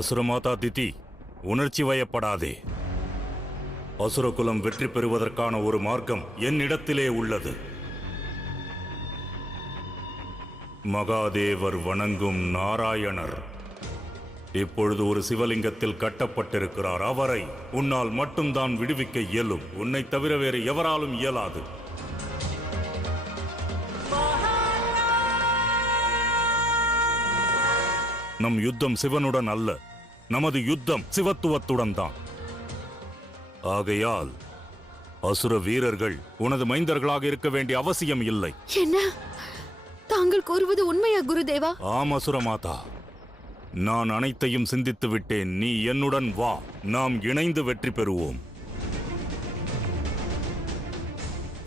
அசுரமாதா திதி, உணர்ச்சி வயப்படாதே. அசுரகுலம் வெற்றி பெறுவதற்கான ஒரு மார்க்கம் என்னிடத்திலே உள்ளது. மகாதேவர் வணங்கும் நாராயணர் இப்பொழுது ஒரு சிவலிங்கத்தில் கட்டப்பட்டிருக்கிறார். அவரை உன்னால் மட்டும்தான் விடுவிக்க இயலும். உன்னை தவிர வேறு எவராலும் இயலாது. நம் யுத்தம் சிவனுடன் அல்ல, நமது யுத்தம் சிவத்துவத்துடன் தான். ஆகையால் அசுர வீரர்கள் உனது மைந்தர்களாக இருக்க வேண்டிய அவசியம் இல்லை. என்ன தாங்கள் கூறுவது உண்மையா குருதேவா? ஆம் அசுரமாதா, நான் அனைத்தையும் சிந்தித்து விட்டேன். நீ என்னுடன் வா, நாம் இணைந்து வெற்றி பெறுவோம்.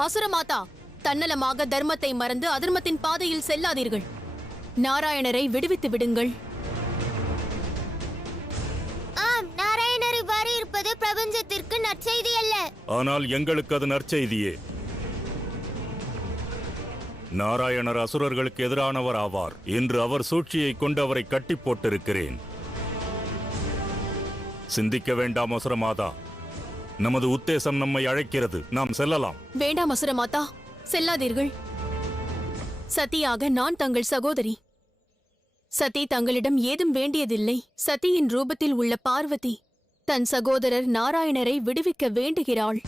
அசுரமாதா, தன்னலமாக தர்மத்தை மறந்து அதர்மத்தின் பாதையில் செல்லாதீர்கள். நாராயணரை விடுவித்து விடுங்கள். ஆம், நாராயணர் இவ்வாறு இருப்பது பிரபஞ்சத்திற்கு நற்செய்தி அல்ல. ஆனால் எங்களுக்கு அது நற்செய்தியே. நாராயணர் அசுரர்களுக்கு எதிரானவர் ஆவார். இன்று அவர் சூழ்ச்சியை கொண்டு அவரை கட்டி போட்டிருக்கிறேன். சிந்திக்க வேண்டாம் அசுரமாதா, நமது உத்தேசம் நம்மை அழைக்கிறது. நாம் செல்லலாம். வேண்டாம் அசுரமாதா, செல்லாதீர்கள். சதியாக நான் தங்கள் சகோதரி. சதி தங்களிடம் ஏதும் வேண்டியதில்லை. சதியின் ரூபத்தில் உள்ள பார்வதி தன் சகோதரர் நாராயணரை விடுவிக்க வேண்டுகிறாள்.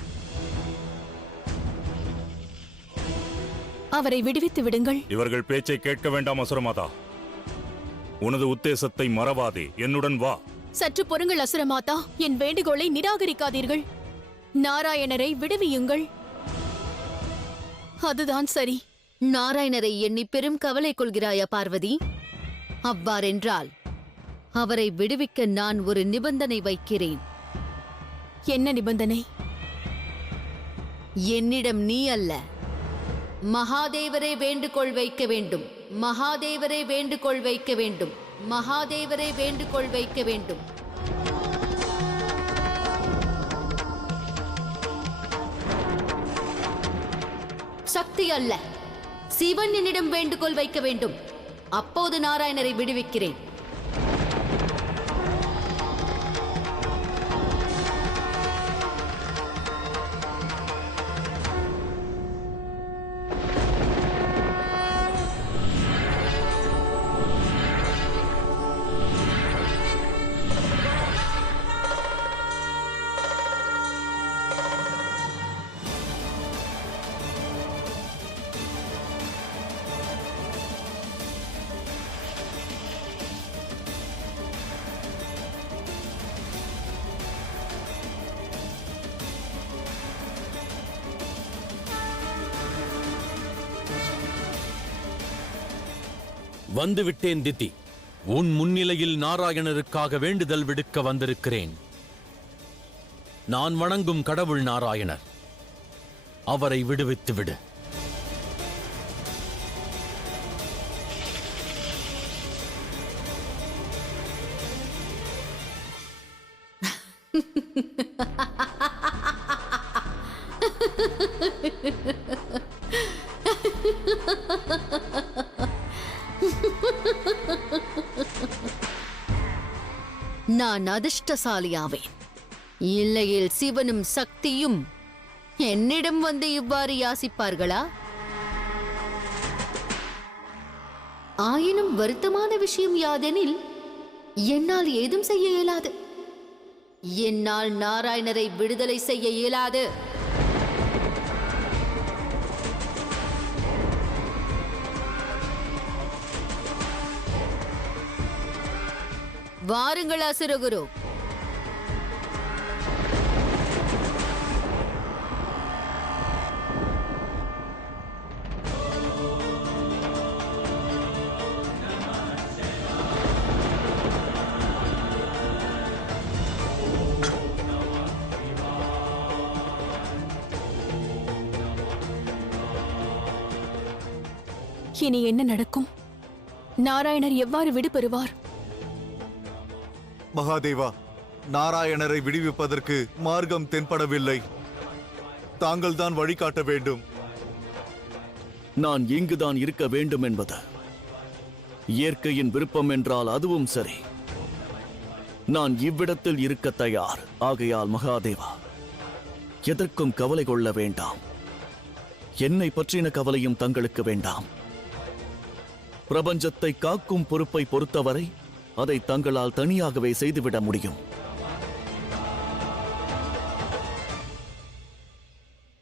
அவரை விடுவித்து விடுங்கள். இவர்கள் பேச்சை கேட்க வேண்டாம் அசுரமாதா. உனது உத்தேசத்தை மறவாதே, என்னுடன் வா. சற்று பொறுங்கள் அசுரமாதா, என் வேண்டுகோளை நிராகரிக்காதீர்கள். நாராயணரை விடுவியுங்கள். அதுதான் சரி. நாராயணரை எண்ணி பெரும் கவலை கொள்கிறாயா பார்வதி? அவ்வாறென்றால் அவரை விடுவிக்க நான் ஒரு நிபந்தனை வைக்கிறேன். என்ன நிபந்தனை? என்னிடம் நீ அல்ல, மகாதேவரே வேண்டுகோள் வைக்க வேண்டும். மகாதேவரே வேண்டுகோள் வைக்க வேண்டும். மகாதேவரே வேண்டுகோள் வைக்க வேண்டும். சக்தி அல்ல, சிவன் என்னிடம் வேண்டுகோள் வைக்க வேண்டும். அப்போது நாராயணரை விடுவிக்கிறேன். வந்துவிட்டேன் திதி. உன் முன்னிலையில் நாராயணருக்காக வேண்டுதல் விடுக்க வந்திருக்கிறேன். நான் வணங்கும் கடவுள் நாராயணர். அவரை விடுவித்து விடு. நான் அதிர்ஷ்டசாலியாவேன். இல்லையில் சிவனும் சக்தியும் என்னிடம் வந்து இவ்வாறு யாசிப்பார்களா? ஆயினும் வருத்தமான விஷயம் யாதெனில், என்னால் ஏதும் செய்ய இயலாது. என்னால் நாராயணரை விடுதலை செய்ய இயலாது. வாருங்கள் அசுரகுரு. இனி என்ன நடக்கும்? நாராயணர் எவ்வாறு விடுபெறுவார்? மகாதேவா, நாராயணரை விடுவிப்பதற்கு மார்க்கம் தென்படவில்லை. தாங்கள்தான் வழிகாட்ட வேண்டும். நான் இங்குதான் இருக்க வேண்டும் என்பது இயற்கையின் விருப்பம் என்றால் அதுவும் சரி. நான் இவ்விடத்தில் இருக்க தயார். ஆகையால் மகாதேவா, எதற்கும் கவலை கொள்ள வேண்டாம். என்னை பற்றின கவலையும் தங்களுக்கு வேண்டாம். பிரபஞ்சத்தை காக்கும் பொறுப்பை பொறுத்தவரை அதை தங்களால் தனியாகவே செய்துவிட முடியும்.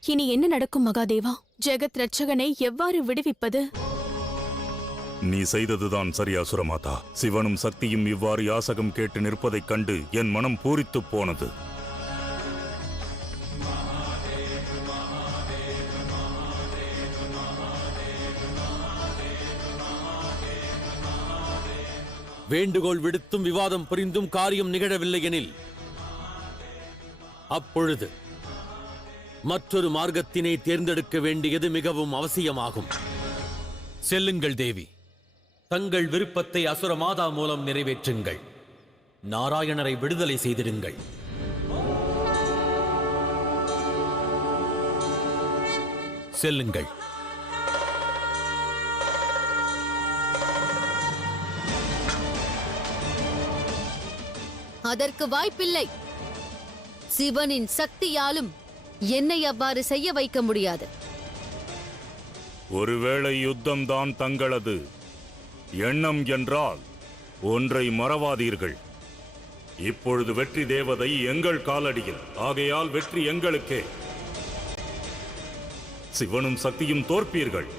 இனி என்ன நடக்கும் மகாதேவா? ஜெகத் ரட்சகனை எவ்வாறு விடுவிப்பது? நீ செய்ததுதான் சரி அசுரமாதா. சிவனும் சக்தியும் இவ்வாறு யாசகம் கேட்டு நிற்பதைக் கண்டு என் மனம் பூரித்துப் போனது. வேண்டுகோள் விடுத்தும் விவாதம் புரிந்தும் காரியம் நிகழவில்லை எனில் அப்பொழுது மற்றொரு மார்க்கத்தினை தேர்ந்தெடுக்க வேண்டியது மிகவும் அவசியமாகும். செல்லுங்கள் தேவி, தங்கள் விருப்பத்தை அசுர மாதா மூலம் நிறைவேற்றுங்கள். நாராயணரை விடுதலை செய்திடுங்கள். செல்லுங்கள். அதற்கு வாய்ப்பில்லை. சிவனின் சக்தியாலும் என்னை அவ்வாறு செய்ய வைக்க முடியாது. ஒருவேளை யுத்தம்தான் தங்களது எண்ணம் என்றால் ஒன்றை மறவாதீர்கள். இப்பொழுது வெற்றி தேவதை எங்கள் காலடியில். ஆகையால் வெற்றி எங்களுக்கே. சிவனும் சக்தியும் தோற்பீர்கள்.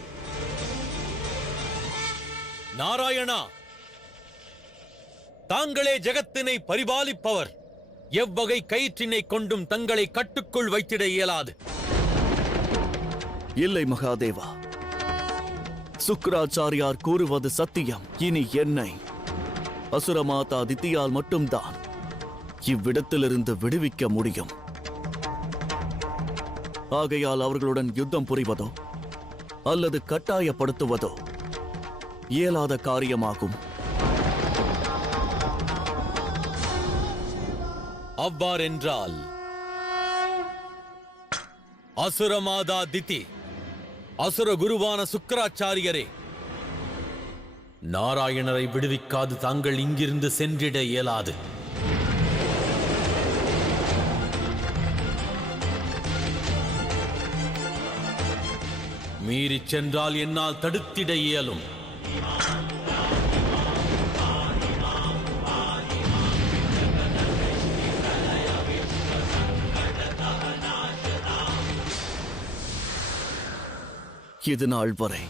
நாராயணா, தாங்களே ஜெகத்தினை பரிபாலிப்பவர். எவ்வகை கயிற்றினை கொண்டும் தங்களை கட்டுக்குள் வைத்திட இயலாது. இல்லை மகாதேவா, சுக்கிராச்சாரியார் கூறுவது சத்தியம். இனி என்னை அசுரமாதா தித்தியால் மட்டும்தான் இவ்விடத்திலிருந்து விடுவிக்க முடியும். ஆகையால் அவர்களுடன் யுத்தம் புரிவதோ அல்லது கட்டாயப்படுத்துவதோ இயலாத காரியமாகும். அவ்வாறென்றால் அசுரமாதா திதி, அசுர குருவான சுக்கிராச்சாரியரே, நாராயணரை விடுவிக்காது தாங்கள் இங்கிருந்து சென்றிட இயலாது. மீறிச் சென்றால் என்னால் தடுத்திட இயலும். இது நாள் வரை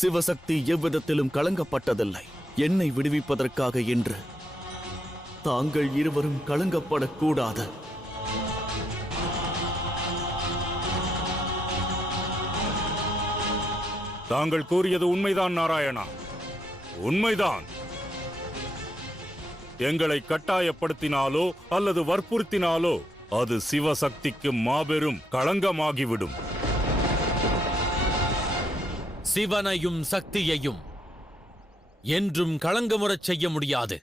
சிவசக்தி எவ்விதத்திலும் கலங்கப்பட்டதில்லை. என்னை விடுவிப்பதற்காக என்று தாங்கள் இருவரும் கலங்கப்படக்கூடாது. தாங்கள் கூறியது உண்மைதான் நாராயணா, உண்மைதான். எங்களை கட்டாயப்படுத்தினாலோ அல்லது வற்புறுத்தினாலோ அது சிவசக்திக்கு மாபெரும் களங்கமாகிவிடும். சிவனையும் சக்தியையும் என்றும் களங்கமுறச் செய்ய முடியாது.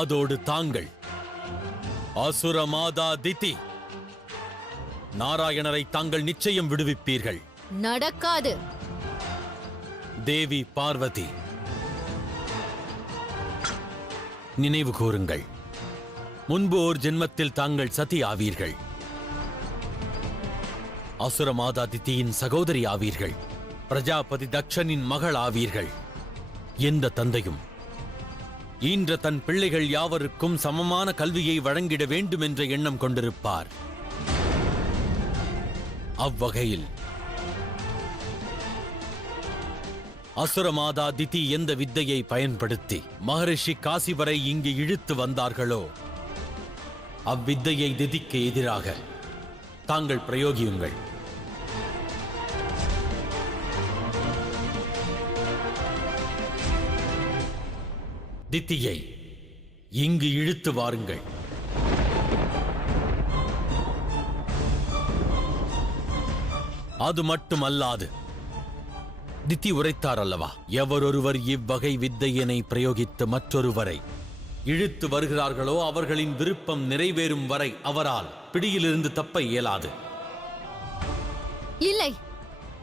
அதோடு தாங்கள் அசுரமாதா திதி, நாராயணரை தாங்கள் நிச்சயம் விடுவிப்பீர்கள். நடக்காது. தேவி பார்வதி, நினைவு கூறுங்கள், முன்பு ஓர் ஜென்மத்தில் தாங்கள் சதி ஆவீர்கள். அசுரமாதா திதியின் சகோதரி ஆவீர்கள். பிரஜாபதி தக்ஷனின் மகள் ஆவீர்கள். எந்த தந்தையும் ஈன்ற தன் பிள்ளைகள் யாவருக்கும் சமமான கல்வியை வழங்கிட வேண்டும் என்ற எண்ணம் கொண்டிருப்பார். அவ்வகையில் அசுரமாதா திதி எந்த வித்தையை பயன்படுத்தி மகரிஷி காசி வரை இங்கு இழுத்து வந்தார்களோ அவ்வித்தையை திதிக்கு எதிராக தாங்கள் பிரயோகியுங்கள். தித்தியை இங்கு இழுத்து வாருங்கள். அது மட்டுமல்லாது, தித்தி உரைத்தார் அல்லவா, எவரொருவர் இவ்வகை வித்தையினை பிரயோகித்து மற்றொருவரை இழுத்து வருகிறார்களோ அவர்களின் விருப்பம் நிறைவேறும் வரை அவரால் பிடியிலிருந்து தப்ப இயலாது. இல்லை,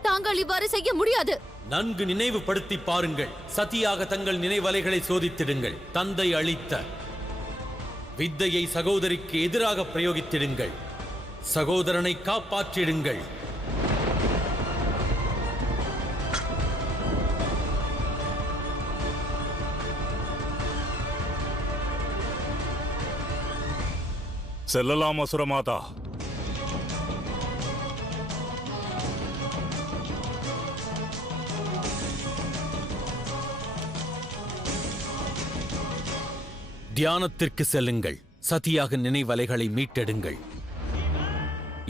தாங்கள் இவ்வாறு செய்ய முடியாது. நன்கு நினைவுபடுத்தி பாருங்கள். சதியாக தங்கள் நினைவலைகளை சோதித்திடுங்கள். தந்தை அளித்த வித்தையை சகோதரிக்கு எதிராக பிரயோகித்திடுங்கள். சகோதரனை காப்பாற்றிடுங்கள். செல்லலாம் அசுரமாதா. தியானத்திற்கு செல்லுங்கள். சதியாக நினைவலைகளை மீட்டெடுங்கள்.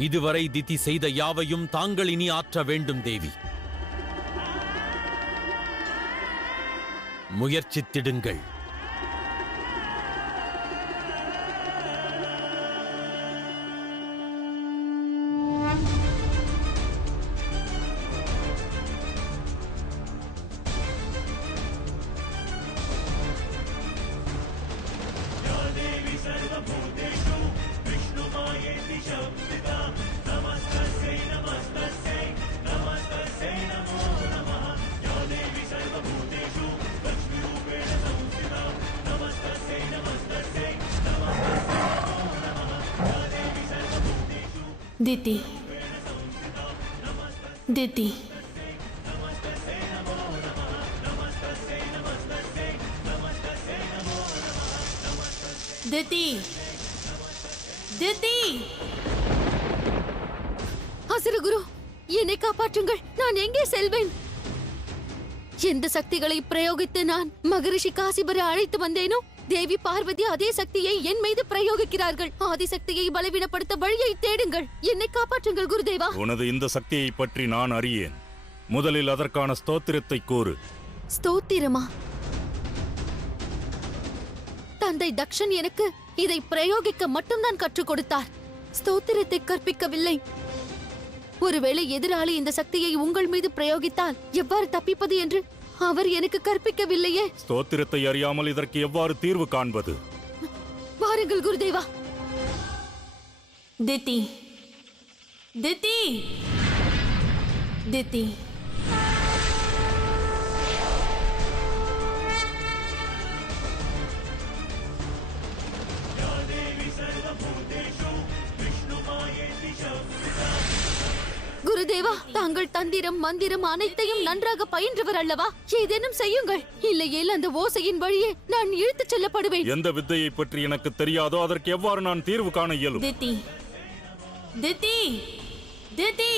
இதுவரை திதி செய்த யாவையும் தாங்கள் இனி ஆற்ற வேண்டும் தேவி. முயற்சித்திடுங்கள். திதி திதி திதி திதி அசுரகுரு, என்னை காப்பாற்றுங்கள். நான் எங்கே செல்வேன்? எந்த சக்திகளை பிரயோகித்து நான் மகரிஷி காசிபரை அழைத்து வந்தேனோ, தேவி பார்வதி அதே சக்தியை என் மீது பிரயோகிக்கிறார்கள். ஆதிசக்தியை பலவீனப்படுத்த வழியை தேடுங்கள். என்னை காப்பாற்றுங்கள் குருதேவா. உனது இந்த சக்தியை பற்றி நான் அறியேன். முதலில் அதற்கான ஸ்தோத்திரத்தை கூறு. ஸ்தோத்திரமா? தந்தை தக்ஷன் எனக்கு இதை பிரயோகிக்க மட்டும்தான் கற்றுக் கொடுத்தார். ஸ்தோத்திரத்தை கற்பிக்கவில்லை. ஒருவேளை எதிராளி இந்த சக்தியை உங்கள் மீது பிரயோகித்தால் எவ்வாறு தப்பிப்பது என்று அவர் எனக்கு கற்பிக்கவில்லையே. ஸ்தோத்திரத்தை அறியாமல் இதற்கு எவ்வாறு தீர்வு காண்பது? வாருங்கள் குருதேவா. திதி திதி திதி குருதேவா, தாங்கள் தந்திரம் மந்திரம் அனைத்தையும் நன்றாக பயின்றவர் அல்லவா? ஏதேனும் செய்யுங்கள். இல்லையேல் அந்த ஓசையின் வழியே நான் இழுத்துச் செல்லப்படுவேன். எந்த வித்தையை பற்றி எனக்கு தெரியாதோ அதற்கு எவ்வாறு நான் தீர்வு காண இயலும்? திதி திதி திதி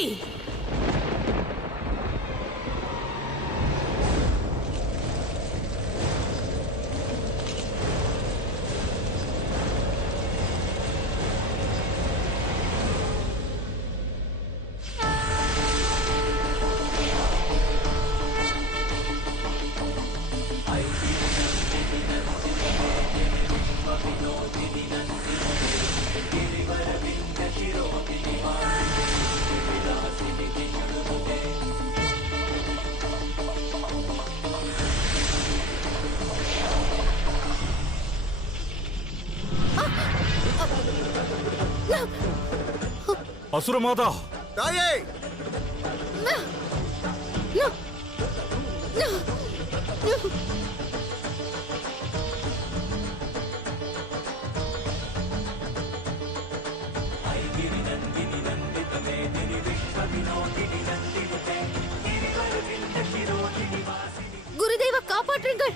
அசுரமாதா, தாயே! குருதேவா, காப்பாற்றுங்கள்.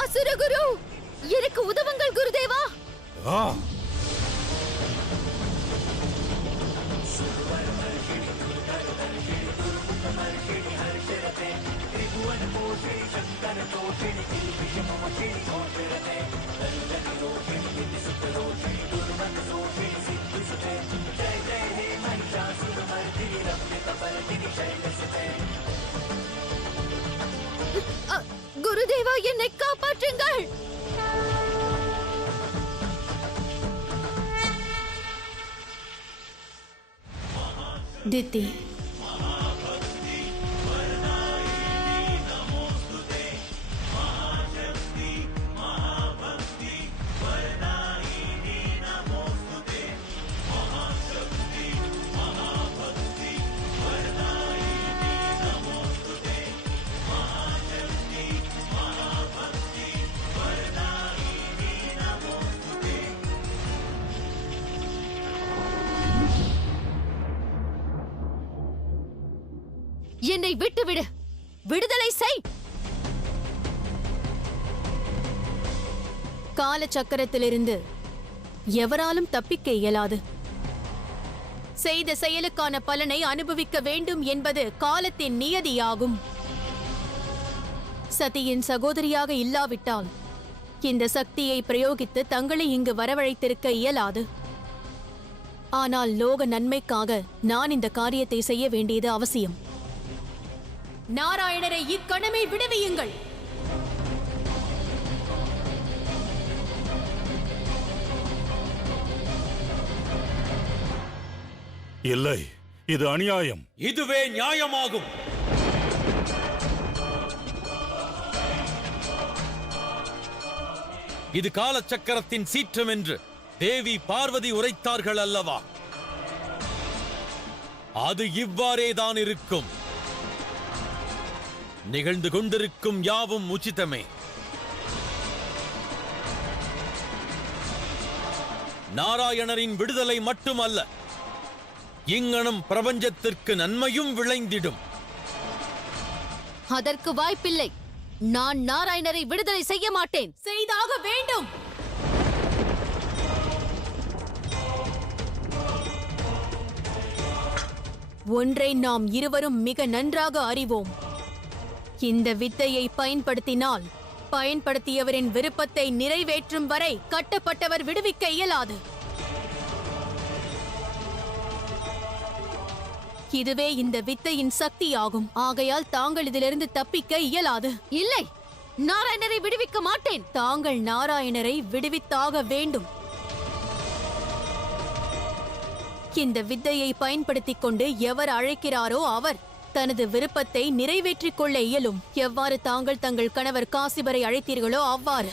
அசுரகுரு, எனக்கு உதவுங்கள் குருதேவா. ஆ! குருதேவா, என்னை காப்பாற்றுங்கள். திதி என்னை விட்டுவிடு. விடுதலை செய். கால சக்கரத்திலிருந்து எவராலும் தப்பிக்க இயலாது. செய்த செயலுக்கான பலனை அனுபவிக்க வேண்டும் என்பது காலத்தின் நியதியாகும். சதியின் சகோதரியாக இல்லாவிட்டால் இந்த சக்தியை பிரயோகித்து தங்களை இங்கு வரவழைத்திருக்க இயலாது. ஆனால் லோக நன்மைக்காக நான் இந்த காரியத்தை செய்ய வேண்டியது அவசியம். நாராயணரை இக்கணமே விடுவியுங்கள். இல்லை, இது அநியாயம். இதுவே நியாயமாகும். இது காலச்சக்கரத்தின் சீற்றம் என்று தேவி பார்வதி உரைத்தார்கள் அல்லவா? அது இவ்வாறேதான் இருக்கும். நிகழ்ந்து கொண்டிருக்கும் யாவும் உச்சிதமே. நாராயணரின் விடுதலை மட்டுமல்ல, இங்கனம் பிரபஞ்சத்திற்கு நன்மையும் விளைந்திடும். அதற்கு வாய்ப்பில்லை. நான் நாராயணரை விடுதலை செய்ய மாட்டேன். செய்தாக வேண்டும். ஒன்றை நாம் இருவரும் மிக நன்றாக அறிவோம். இந்த வித்தையை பயன்படுத்தினால் பயன்படுத்தியவரின் விருப்பத்தை நிறைவேற்றும் வரை கட்டப்பட்டவர் விடுவிக்க இயலாது. இதுவே இந்த வித்தையின் சக்தியாகும். ஆகையால் தாங்கள் இதிலிருந்து தப்பிக்க இயலாது. இல்லை, நாராயணரை விடுவிக்க மாட்டேன். தாங்கள் நாராயணரை விடுவித்தாக வேண்டும். இந்த வித்தையை பயன்படுத்திக் கொண்டு எவர் அழைக்கிறாரோ அவர் தனது விருப்பத்தை நிறைவேற்றிக் கொள்ள இயலும். எவ்வாறு தாங்கள் தங்கள் கணவர் காசிபரை அழைத்தீர்களோ அவ்வாறு.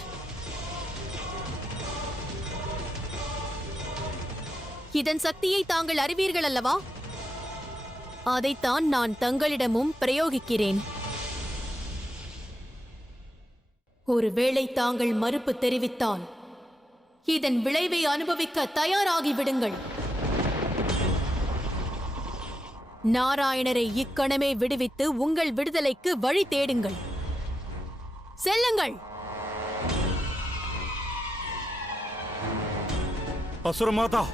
இதன் சக்தியை தாங்கள் அறிவீர்கள் அல்லவா? அதைத்தான் நான் தங்களிடமும் பிரயோகிக்கிறேன். ஒருவேளை தாங்கள் மறுப்பு தெரிவித்தால் இதன் விளைவை அனுபவிக்க தயாராகிவிடுங்கள். நாராயணரை இக்கணமே விடுவித்து உங்கள் விடுதலைக்கு வழி தேடுங்கள். செல்லுங்கள். அசுரமாதா,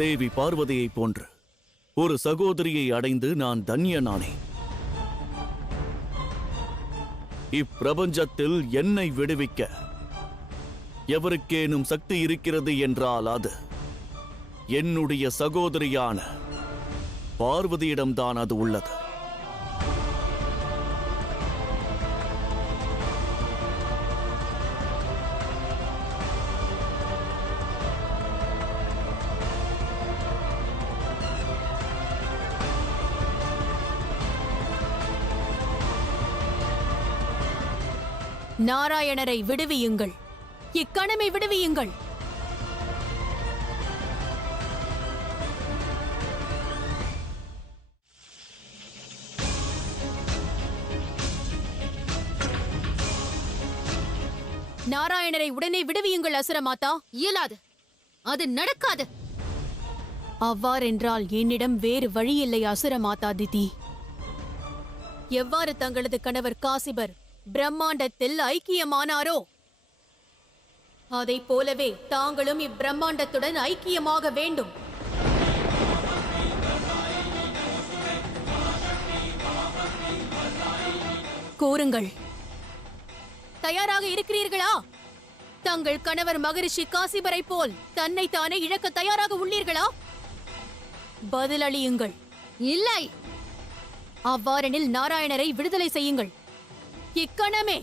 தேவி பார்வதியைப் போன்று ஒரு சகோதரியை அடைந்து நான் தன்யனானேன். இப்பிரபஞ்சத்தில் என்னை விடுவிக்க எவருக்கேனும் சக்தி இருக்கிறது என்றால் அது என்னுடைய சகோதரியான பார்வதியிடம்தான் அது உள்ளது. நாராயணரை விடுவியுங்கள். இக்கணமே விடுவியுங்கள். நாராயணரை உடனே விடுவியுங்கள் அசுரமாதா. இயலாது, அது நடக்காது. அவ்வாறென்றால் என்னிடம் வேறு வழியில்லை அசுரமாதா திதி. எவ்வாறு தங்களது கணவர் காசிபர் பிரம்மாண்டத்தில் ஐக்கியமானாரோ அதைப் போலவே தாங்களும் இப்பிரம்மாண்டத்துடன் ஐக்கியமாக வேண்டும். கூறுங்கள், தயாராக இருக்கிறீர்களா? தங்கள் கணவர் மகரிஷி காசிபரை போல் தன்னை தானே இழக்க தயாராக உள்ளீர்களா? பதிலளியுங்கள். இல்லை. அவ்வாறெனில் நாராயணரை விடுதலை செய்யுங்கள் இக்கணமே.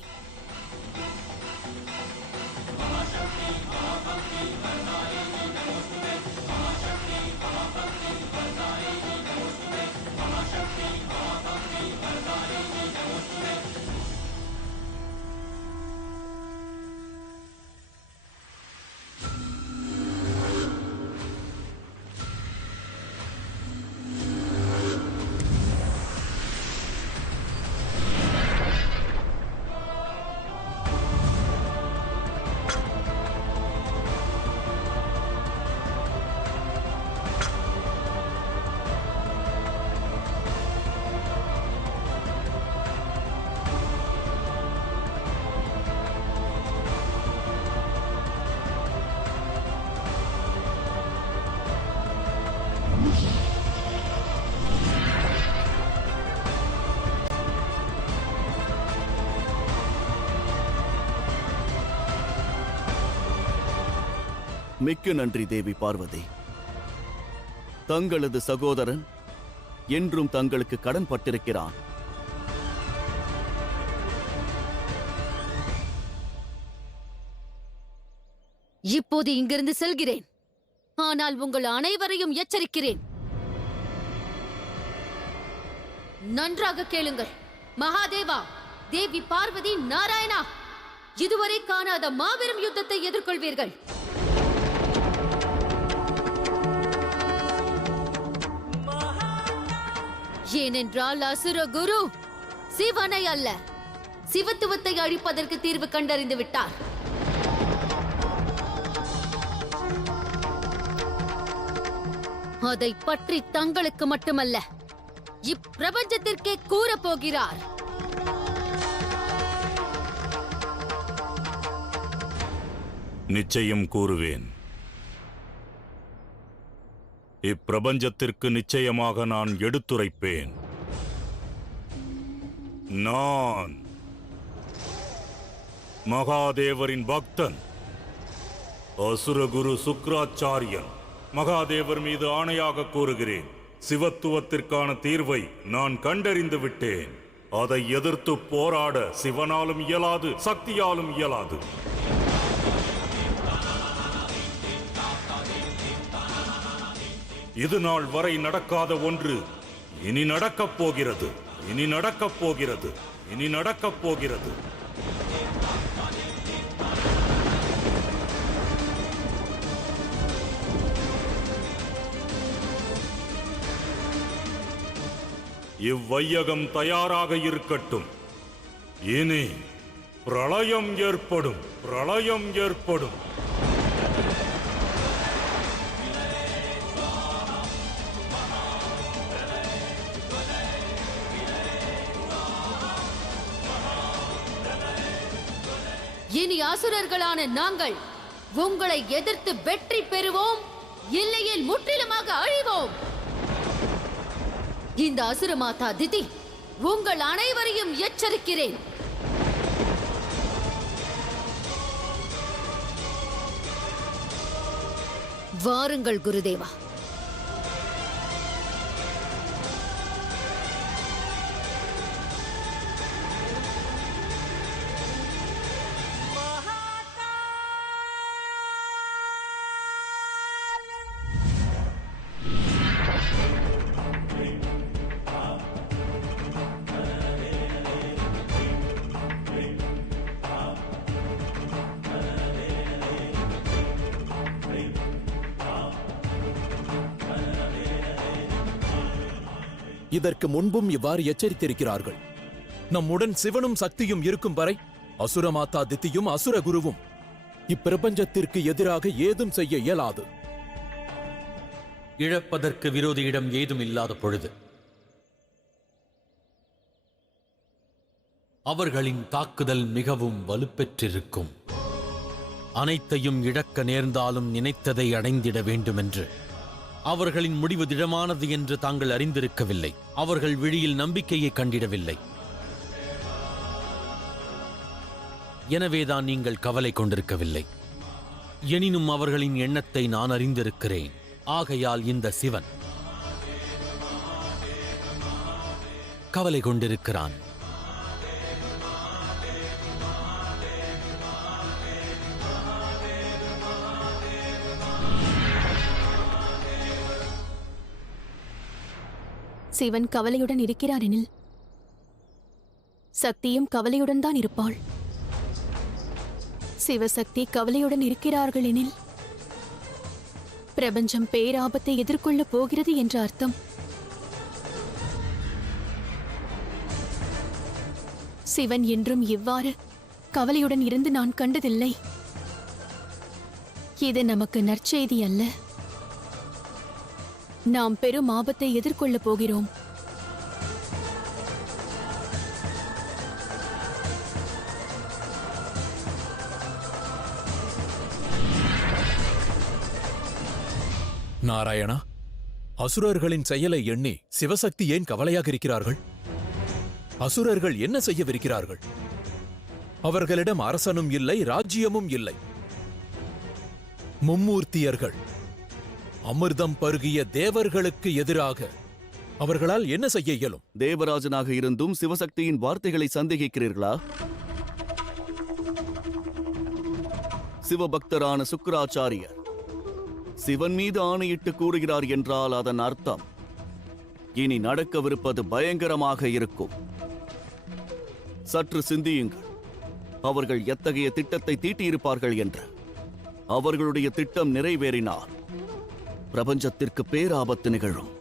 மிக்க நன்றி தேவி பார்வதி. தங்களது சகோதரன் என்றும் தங்களுக்கு கடன் பட்டிருக்கிறான். இப்போது இங்கிருந்து செல்கிறேன். ஆனால் உங்கள் அனைவரையும் எச்சரிக்கிறேன். நன்றாக கேளுங்கள். மகாதேவா, தேவி பார்வதி, நாராயணா, இதுவரை காணாத மாபெரும் யுத்தத்தை எதிர்கொள்வீர்கள். ஏனென்றால் அசுர குரு சிவனை அல்ல, சிவத்துவத்தை அழிப்பதற்கு தீர்வு கண்டறிந்து விட்டார். அதை பற்றி தங்களுக்கு மட்டுமல்ல, இப்பிரபஞ்சத்திற்கே கூறப் போகிறார். நிச்சயம் கூறுவேன். இப்பிரபஞ்சத்திற்கு நிச்சயமாக நான் எடுத்துரைப்பேன். நான் மகாதேவரின் பக்தன், அசுரகுரு சுக்ராச்சாரியன். மகாதேவர் மீது ஆணையாக கூறுகிறேன், சிவத்துவத்திற்கான தீர்வை நான் கண்டறிந்து விட்டேன். அதை எதிர்த்து போராட சிவனாலும் இயலாது, சக்தியாலும் இயலாது. இது நாள் வரை நடக்காத ஒன்று இனி நடக்கப் போகிறது, இனி நடக்கப் போகிறது, இனி நடக்கப் போகிறது. இவ்வையகம் தயாராக இருக்கட்டும். இனி பிரளயம் ஏற்படும், பிரளயம் ஏற்படும். இனி அசுரர்களான நாங்கள் உங்களை எதிர்த்து வெற்றி பெறுவோம், இல்லையில் முற்றிலுமாக அழிவோம். இந்த அசுர மாதா திதி உங்கள் அனைவரையும் எச்சரிக்கிறேன். வாருங்கள் குருதேவா. இதற்கு முன்பும் இவ்வாறு எச்சரித்திருக்கிறார்கள். நம்முடன் சிவனும் சக்தியும் இருக்கும் வரை அசுரமாதா தித்தியும் அசுர குருவும் இப்பிரபஞ்சத்திற்கு எதிராக ஏதும் செய்ய இயலாது. இழப்பதற்கு விரோதியிடம் ஏதும் இல்லாத பொழுது அவர்களின் தாக்குதல் மிகவும் வலுப்பெற்றிருக்கும். அனைத்தையும் இழக்க நேர்ந்தாலும் நினைத்ததை அடைந்திட வேண்டுமென்று அவர்களின் முடிவு திடமானது என்று தாங்கள் அறிந்திருக்கவில்லை. அவர்கள் விழியில் நம்பிக்கையை கண்டிடவில்லை. எனவேதான் நீங்கள் கவலை கொண்டிருக்கவில்லை. எனினும் அவர்களின் எண்ணத்தை நான் அறிந்திருக்கிறேன். ஆகையால் இந்த சிவன் கவலை கொண்டிருக்கிறான். சிவன் கவலையுடன் இருக்கிறார் எனில் சக்தியும் கவலையுடன் தான் இருப்பாள். சிவசக்தி கவலையுடன் இருக்கிறார்கள் எனில் பிரபஞ்சம் பேராபத்தை எதிர்கொள்ளப் போகிறது என்ற அர்த்தம். சிவன் என்றும் இவ்வாறு கவலையுடன் இருந்து நான் கண்டதில்லை. இது நமக்கு நற்செய்தி அல்ல. நாம் பெரும் ஆபத்தை எதிர்கொள்ளப் போகிறோம். நாராயணா, அசுரர்களின் செயலை எண்ணி சிவசக்தி ஏன் கவலையாக இருக்கிறார்கள்? அசுரர்கள் என்ன செய்யவிருக்கிறார்கள்? அவர்களிடம் அரசனும் இல்லை, ராஜ்யமும் இல்லை. மும்மூர்த்தியர்கள், அமிர்தம் பருகிய தேவர்களுக்கு எதிராக அவர்களால் என்ன செய்ய இயலும்? தேவராஜனாக இருந்தும் சிவசக்தியின் வார்த்தைகளை சந்தேகிக்கிறீர்களா? சிவபக்தரான சுக்கிராச்சாரியர் சிவன் மீது ஆணையிட்டு கூறுகிறார் என்றால் அதன் அர்த்தம் இனி நடக்கவிருப்பது பயங்கரமாக இருக்கும். சற்று சிந்தியுங்கள். அவர்கள் எத்தகைய திட்டத்தை தீட்டியிருப்பார்கள் என்று. அவர்களுடைய திட்டம் நிறைவேறினால் பிரபஞ்சத்திற்கு பேராபத்து நிகழும்.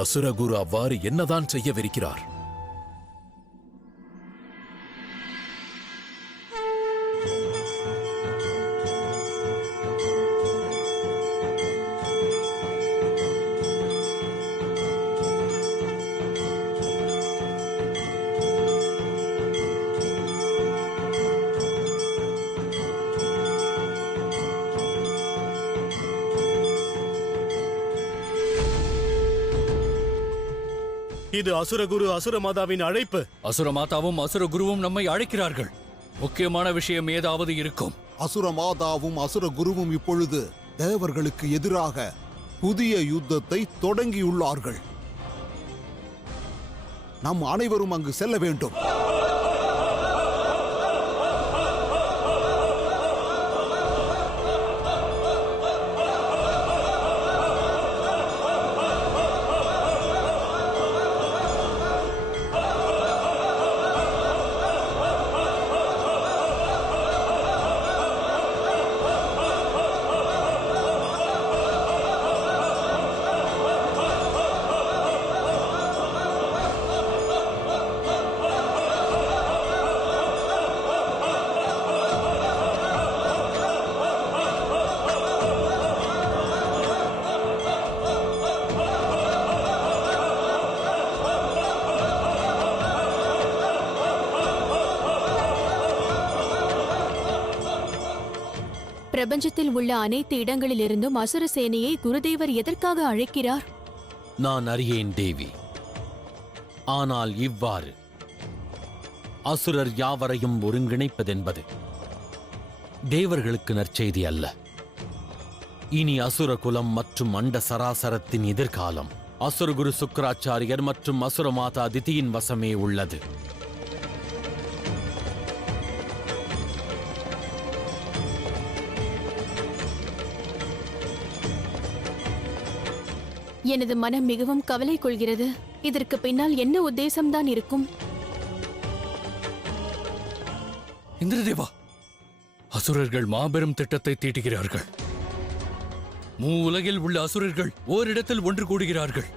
அசுரகுரு அவ்வாறு என்னதான் செய்யவிருக்கிறார்? இது அசுரகுரு அசுரமாதாவின் அழைப்பு. அசுரமாதாவும் அசுரகுருவும் நம்மை அழைக்கிறார்கள். முக்கியமான விஷயம் ஏதாவது இருக்கும். அசுரமாதாவும் அசுரகுருவும் இப்பொழுது தேவர்களுக்கு எதிராக புதிய யுத்தத்தை தொடங்கியுள்ளார்கள். நம் அனைவரும் அங்கு செல்ல வேண்டும். பிரபஞ்சத்தில் உள்ள அனைத்து இடங்களிலிருந்தும் அசுர சேனையை குருதேவர் எதற்காக அழைக்கிறார்? நான் அறியேன் தேவி. ஆனால் இவ்வாறு அசுரர் யாவரையும் ஒருங்கிணைப்பதென்பது தேவர்களுக்கு நற்செய்தி அல்ல. இனி அசுர குலம் மற்றும் அண்ட சராசரத்தின் எதிர்காலம் அசுரகுரு சுக்கிராச்சாரியர் மற்றும் அசுரமாதா திதியின் வசமே உள்ளது. எனது மனம் மிகவும் கவலை கொள்கிறது. இதற்கு பின்னால் என்ன உத்தேசம்தான் இருக்கும்? இந்திரதேவா, அசுரர்கள் மாபெரும் திட்டத்தை தீட்டுகிறார்கள். உலகில் உள்ள அசுரர்கள் ஓரிடத்தில் ஒன்று கூடுகிறார்கள்.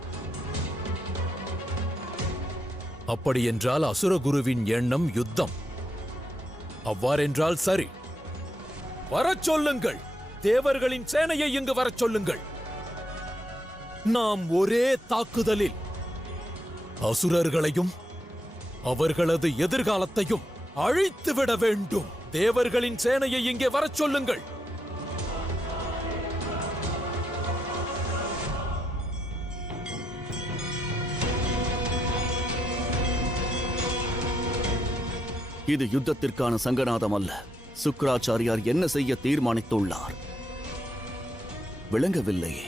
அப்படியென்றால் அசுரகுருவின் எண்ணம் யுத்தம். அவ்வாறென்றால் சரி, வரச் சொல்லுங்கள். தேவர்களின் சேனையை இங்கு வரச் சொல்லுங்கள். நாம் ஒரே தாக்குதலில் அசுரர்களையும் அவர்களது எதிர்காலத்தையும் அழித்துவிட வேண்டும். தேவர்களின் சேனையை இங்கே வரச் சொல்லுங்கள். இது யுத்தத்திற்கான சங்கநாதம் அல்ல. சுக்ராச்சாரியார் என்ன செய்ய தீர்மானித்துள்ளார் விளங்கவில்லையே.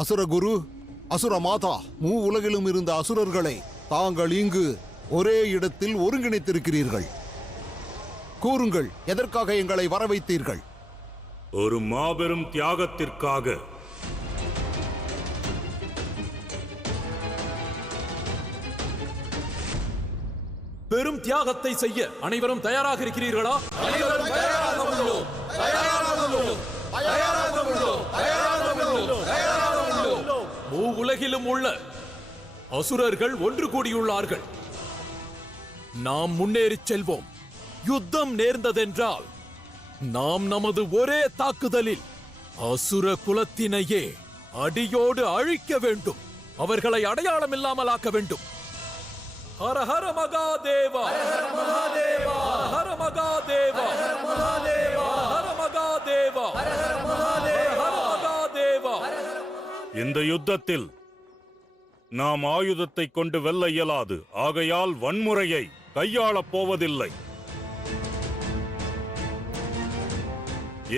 அசுரகுரு, அசுர மாதா, உலகிலும் இருந்த அசுரர்களை தாங்கள் இங்கு ஒரே இடத்தில் ஒருங்கிணைத்திருக்கிறீர்கள். கூறுங்கள், எதற்காக எங்களை வரவைத்தீர்கள்? ஒரு மாபெரும் தியாகத்திற்காக. பெரும் தியாகத்தை செய்ய அனைவரும் தயாராக இருக்கிறீர்களா? உலகிலும் உள்ள அசுரர்கள் ஒன்று கூடியுள்ளார்கள். நாம் முன்னேறிச் செல்வோம். யுத்தம் நேர்ந்ததென்றால் நாம் நமது ஒரே தாக்குதலில் அசுர குலத்தினையே அடியோடு அழிக்க வேண்டும். அவர்களை அடையாளம் இல்லாமல் ஆக்க வேண்டும். ஹர ஹர மகாதேவா, ஹர மகாதேவா, ஹர மகாதேவா, ஹர மகாதேவா, ஹர மகாதேவா, ஹர மகாதேவா. இந்த யுத்தத்தில் நாம் ஆயுதத்தை கொண்டு வெல்ல இயலாது. ஆகையால் வன்முறையை கையாளப் போவதில்லை.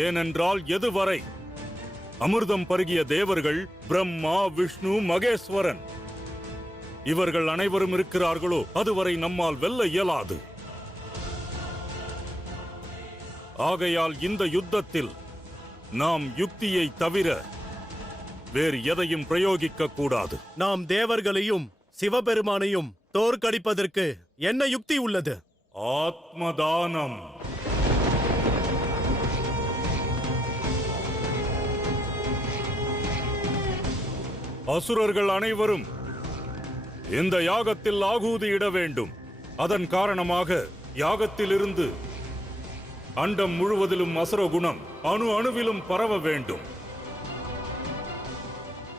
ஏனென்றால் எதுவரை அமிர்தம் பருகிய தேவர்கள் பிரம்மா, விஷ்ணு, மகேஸ்வரன் இவர்கள் அனைவரும் இருக்கிறார்களோ அதுவரை நம்மால் வெல்ல இயலாது. ஆகையால் இந்த யுத்தத்தில் நாம் யுக்தியை தவிர வேறு எதையும் பிரயோகிக்க கூடாது. நாம் தேவர்களையும் சிவபெருமானையும் தோற்கடிப்பதற்கு என்ன யுக்தி உள்ளது? ஆத்மதானம். அசுரர்கள் அனைவரும் இந்த யாகத்தில் ஆகூதியிட வேண்டும். அதன் காரணமாக யாகத்திலிருந்து அண்டம் முழுவதிலும் அசுர குணம் அணு அணுவிலும் பரவ வேண்டும்.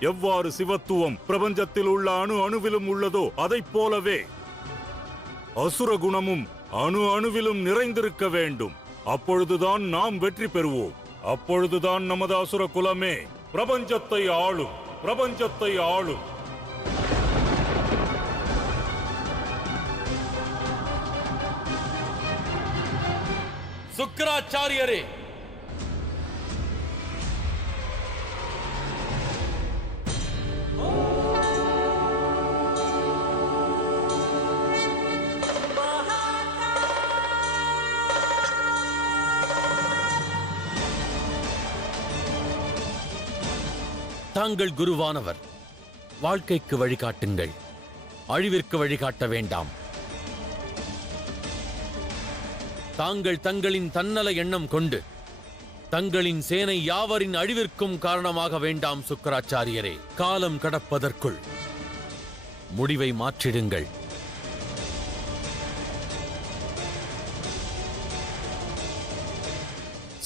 எவ்வாறு சிவத்துவம் பிரபஞ்சத்தில் உள்ள அணு அணுவிலும் உள்ளதோ அதைப் போலவே அசுர குணமும் அணு அணுவிலும் நிறைந்திருக்க வேண்டும். அப்பொழுதுதான் நாம் வெற்றி பெறுவோம். அப்பொழுதுதான் நமது அசுர குலமே பிரபஞ்சத்தை ஆளும். பிரபஞ்சத்தை ஆளும். சுக்கிராச்சாரியரே, தாங்கள் குருவானவர். வாழ்க்கைக்கு வழிகாட்டுங்கள். அழிவிற்கு வழிகாட்ட வேண்டாம். தாங்கள் தங்களின் தன்னல எண்ணம் கொண்டு தங்களின் சேனை யாவரின் அழிவிற்கும் காரணமாக வேண்டாம். சுக்கிராச்சாரியரே, காலம் கடப்பதற்குள் முடிவை மாற்றிடுங்கள்.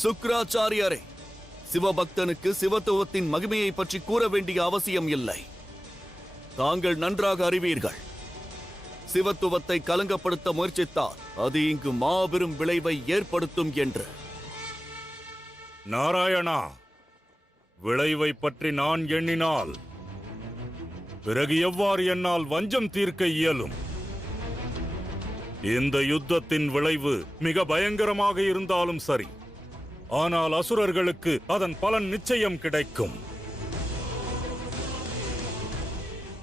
சுக்கிராச்சாரியாரே, சிவபக்தனுக்கு சிவத்துவத்தின் மகிமையை பற்றி கூற வேண்டிய அவசியம் இல்லை. தாங்கள் நன்றாக அறிவீர்கள். சிவத்துவத்தை கலங்கப்படுத்த முயற்சித்தால் அது இங்கு மாபெரும் விளைவை ஏற்படுத்தும் என்று. நாராயணா, விளைவை பற்றி நான் எண்ணினால் பிறகு எவ்வாறு என்னால் வஞ்சம் தீர்க்க இயலும்? இந்த யுத்தத்தின் விளைவு மிக பயங்கரமாக இருந்தாலும் சரி, ஆனால் அசுரர்களுக்கு அதன் பலன் நிச்சயம் கிடைக்கும்.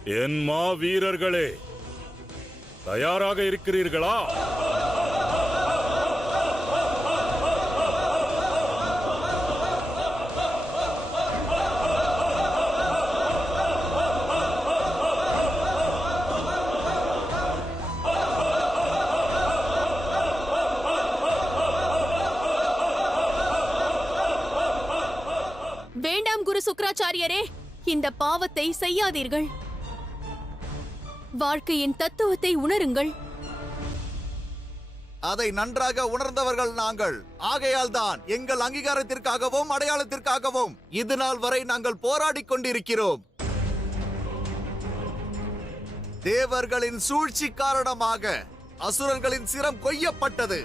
என் மா வீரர்களே, தயாராக இருக்கிறீர்களா? வேண்டாம் குரு சுக்ராச்சாரியரே, இந்த பாவத்தை செய்யாதீர்கள். வாழ்க்கையின் தத்துவத்தை உணருங்கள். அதை நன்றாக உணர்ந்தவர்கள் நாங்கள். ஆகையால் தான் எங்கள் அங்கீகாரத்திற்காகவும் அடையாளத்திற்காகவும் இது நாள் வரை நாங்கள் போராடிக் கொண்டிருக்கிறோம். தேவர்களின் சூழ்ச்சி காரணமாக அசுரர்களின் சிரம் கொய்யப்பட்டது.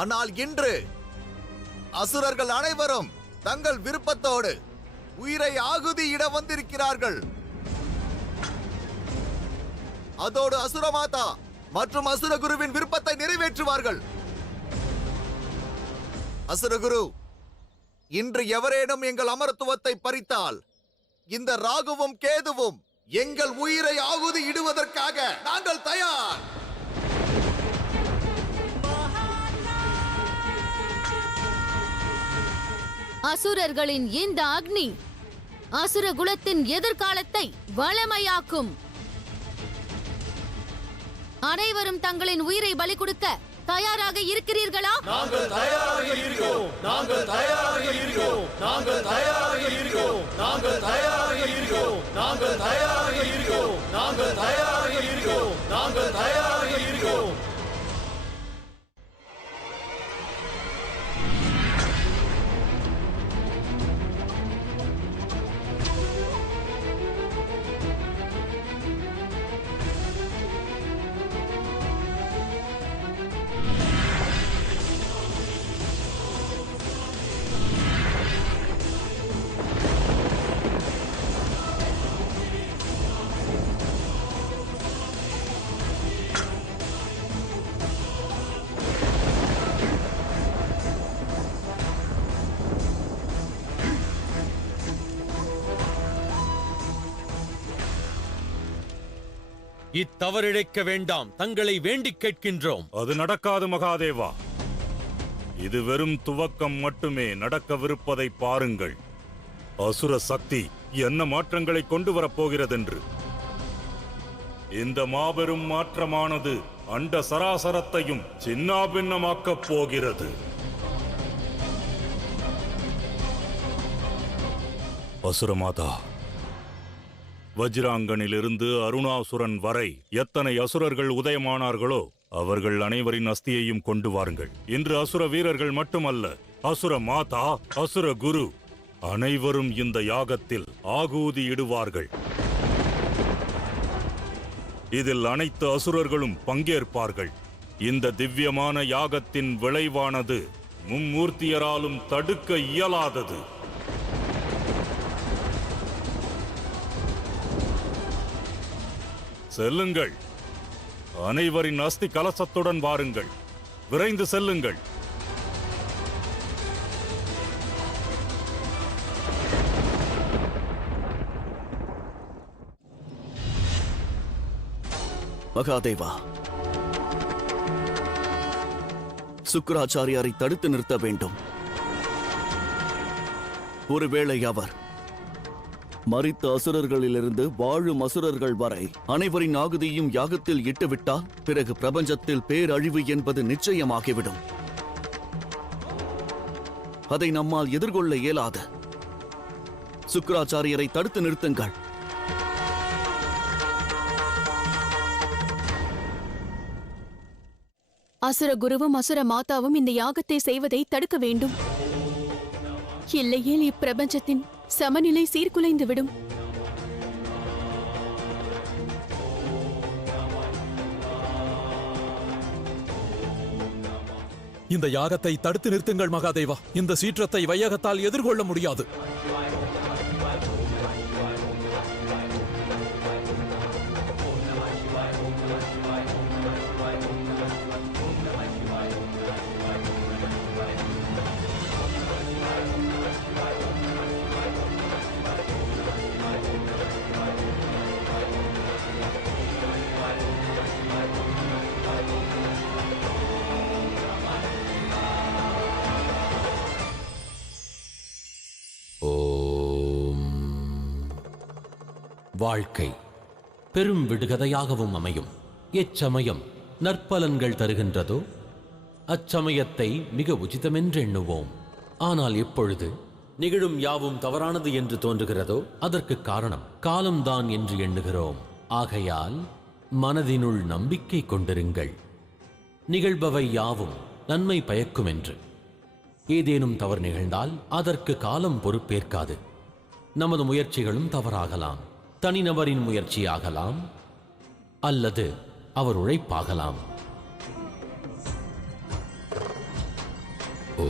ஆனால் இன்று அசுரர்கள் அனைவரும் தங்கள் விருப்பத்தோடு உயிரை ஆகுதியிட வந்திருக்கிறார்கள். அதோடு அசுரமாதா மற்றும் அசுரகுருவின் விருப்பத்தை நிறைவேற்றுவார்கள். அசுரகுரு, இன்று எவரேனும் எங்கள் அமரத்துவத்தை பறித்தால் இந்த ராகுவும் கேதுவும் எங்கள் உயிரை ஆகுதி இடுவதற்காக நாங்கள் தயார். அசுரர்களின் இந்த அக்னி அசுர குலத்தின் எதிர்காலத்தை வளமையாக்கும். அனைவரும் தங்களின் உயிரை பலி கொடுக்க தயாராக இருக்கிறீர்களா? நாங்கள் தயாராக இருக்கிறோம். நாங்கள் தயாராக இருக்கிறோம். நாங்கள் தயாராக இருக்கிறோம். நாங்கள் தயாராக இருக்கிறோம். நாங்கள் தயாராக இருக்கிறோம். நாங்கள் தயாராக இருக்கிறோம். நாங்கள் தயாராக இருக்கிறோம். இத்தவறிழைக்க வேண்டாம், தங்களை வேண்டிக் கேட்கின்றோம். அது நடக்காது மகாதேவா. இது வெறும் துவக்கம் மட்டுமே. நடக்கவிருப்பதை பாருங்கள். அசுர சக்தி என்ன மாற்றங்களை கொண்டு வரப்போகிறதென்று. இந்த மாபெரும் மாற்றமானது அண்ட சராசரத்தையும் சின்னாபின்னமாக்கப் போகிறது. அசுரமாதா, வஜ்ராங்கனிலிருந்து அருணாசுரன் வரை எத்தனை அசுரர்கள் உதயமானார்களோ அவர்கள் அனைவரின் அஸ்தியையும் கொண்டு வாருங்கள். இன்று அசுர வீரர்கள் மட்டுமல்ல, அசுர மாதா, அசுர குரு அனைவரும் இந்த யாகத்தில் ஆகூதி இடுவார்கள். இதில் அனைத்து அசுரர்களும் பங்கேற்பார்கள். இந்த திவ்யமான யாகத்தின் விளைவானது மும்மூர்த்தியராலும் தடுக்க இயலாதது. செல்லுங்கள். அனைவரின் அஸ்தி கலசத்துடன் வாருங்கள். விரைந்து செல்லுங்கள். மகாதேவா, சுக்கிராச்சாரியாரை தடுத்து நிறுத்த வேண்டும். ஒருவேளை அவர் மரித்த அசுரர்களிலிருந்து வாழும் அசுரர்கள் வரை அனைவரின் ஆகுதியும் யாகத்தில் இட்டுவிட்டால் பிறகு பிரபஞ்சத்தில் பேரழிவு என்பது நிச்சயமாகிவிடும். அதை நம்மால் எதிர்கொள்ள இயலாது. சுக்கிராச்சாரியரை தடுத்து நிறுத்துங்கள். அசுர குருவும் அசுர மாதாவும் இந்த யாகத்தை செய்வதை தடுக்க வேண்டும். இல்லையேல் இப்பிரபஞ்சத்தின் சமநிலை சீர்குலைந்துவிடும். இந்த யாகத்தை தடுத்து நிறுத்துங்கள் மகாதேவா. இந்த சீற்றத்தை வையகத்தால் எதிர்கொள்ள முடியாது. வாழ்க்கை பெரும் விடுகதையாகவும் அமையும். எச்சமயம் நற்பலன்கள் தருகின்றதோ அச்சமயத்தை மிக உச்சிதமென்று எண்ணுவோம். ஆனால் எப்பொழுது நிகழும் யாவும் தவறானது என்று தோன்றுகிறதோ அதற்கு காரணம் காலம்தான் என்று எண்ணுகிறோம். ஆகையால் மனதினுள் நம்பிக்கை கொண்டிருங்கள். நிகழ்பவை யாவும் நன்மை பயக்கும் என்று. ஏதேனும் தவறு நிகழ்ந்தால் அதற்கு காலம் பொறுப்பேற்காது. நமது முயற்சிகளும் தவறாகலாம். தனிநபரின் முயற்சியாகலாம், அல்லது அவர் உழைப்பாகலாம். ஓ